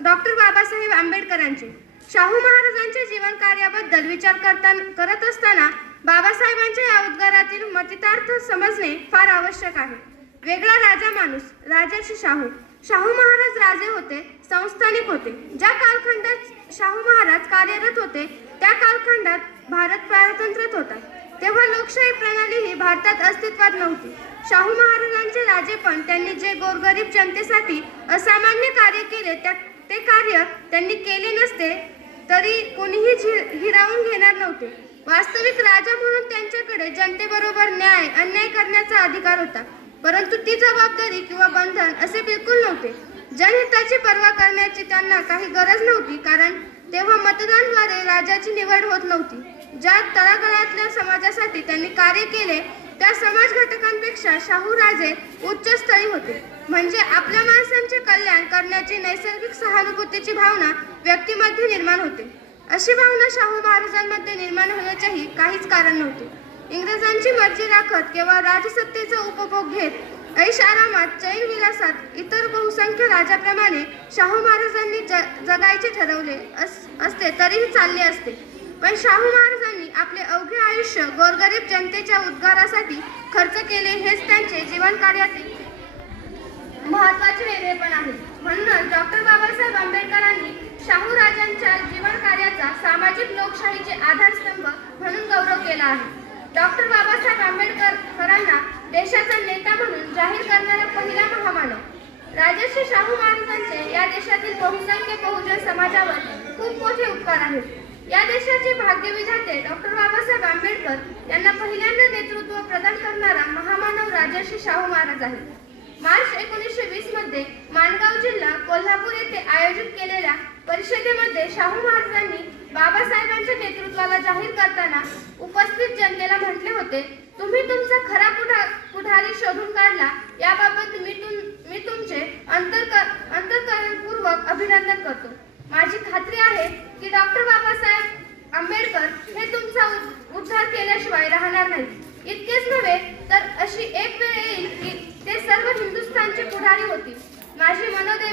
Doctor Babasaheb आंबेडकरांचे शाहू महाराजांच्या जीवन कार्याबद्दल विचार करत असताना बाबासाहेबांच्या या उद्गारातील मतितार्थ समजणे फार आवश्यक आहे। वेगळा राजा माणूस, राजर्षी शाहू। शाहू महाराज राजे होते, संस्थानिक होते। ज्या कालखंडात शाहू महाराज कार्यरत होते त्या कालखंडात भारत पारतंत्र्यात होता। तेव्हा लोकशाही प्रणाली ही भारतात अस्तित्वात नव्हती। शाहू महाराजांचे राजेपण त्यांनी जे गोरगरीब जनतेसाठी असामान्य कार्य केले ते कार्य त्यांनी केले नसते तरी कोणीही हिरावून घेणार नव्हते। वास्तविक राजा म्हणून त्यांच्याकडे जनतेबरोबर न्याय अन्याय करण्याचा अधिकार होता, परंतु ती जबाबदारी किंवा बंधन असे बिलकुल नव्हते। जनहिताची पर्वा करण्याची त्यांना काही गरज नव्हती, कारण तेव्हा मतदानाद्वारे राजाची निवड होत नव्हती। ज्या तळागाळातल्या समाजासाठी त्यांनी कार्य केले त्या समाज घटकांपेक्षा शाहू राजे उच्च स्थळी होते, म्हणजे आपल्या माणसांचे कल्याण करण्याची नैसर्गिक सहानुभूतीची भावना व्यक्तीमध्ये निर्माण होते। अशी भावना शाहू महाराजांमध्ये निर्माण होण्याचेही काहीच कारण नव्हते। इंग्रजांची मर्जी राखत केवळ राजसत्तेचा उपभोग घेत ऐश आरामात चैन विलासात इतर बहुसंख्य राजाप्रमाणे शाहू महाराजांनी जगायचे ठरवले असते तरीही चालले असते, पण शाहू महाराजांनी आपले अवघे आयुष्य गोरगरीब जनतेच्या उद्धारासाठी खर्च केले हेच त्यांचे जीवन कार्यातील महत्त्वाचे वेगळेपण आहे। म्हणूनच डॉक्टर बाबासाहेब आंबेडकरांनी शाहू राजांच्या जीवन कार्याचा सामाजिक लोकशाहीचे आधारस्तंभ म्हणून गौरव केला आहे। डॉक्टर बाबासाहेब आंबेडकरांना देशाचा नेता म्हणून जाहीर करणारा पहिला महामानव, राजर्षी शाहू महाराजांचे या देशातील बहुसंख्य बहुजन समाजावर खूप मोठे उपकार आहेत। या देशाचे भाग्यविधाते डॉक्टर बाबासाहेब आंबेडकर यांना पहिल्यांदा नेतृत्व प्रदान करणारा महामानव राजर्षी शाहू महाराज आहेत। मार्च 1920 मध्ये माणगाव जिल्हा कोल्हापूर येथे आयोजित केलेल्या परिषदेमध्ये शाहू महाराजांनी बाबासाहेबांच्या नेतृत्वाला जाहीर करताना उपस्थित जनतेला म्हटले होते, तुम्ही तुमचा खरा पुढारी शोधून काढला याबाबत मी तुमचे अंतःकरणपूर्वक अभिनंदन करतो। माझी खात्री आहे की डॉक्टर बाबासाहेब आंबेडकर हे तुमचा उद्धार केल्याशिवाय राहणार नाहीत। इतकेच नव्हे तर अशी एक वेळ येईल की ते सर्व हिंदुस्थानचे पुढारी होतील। माझी मनोदैवत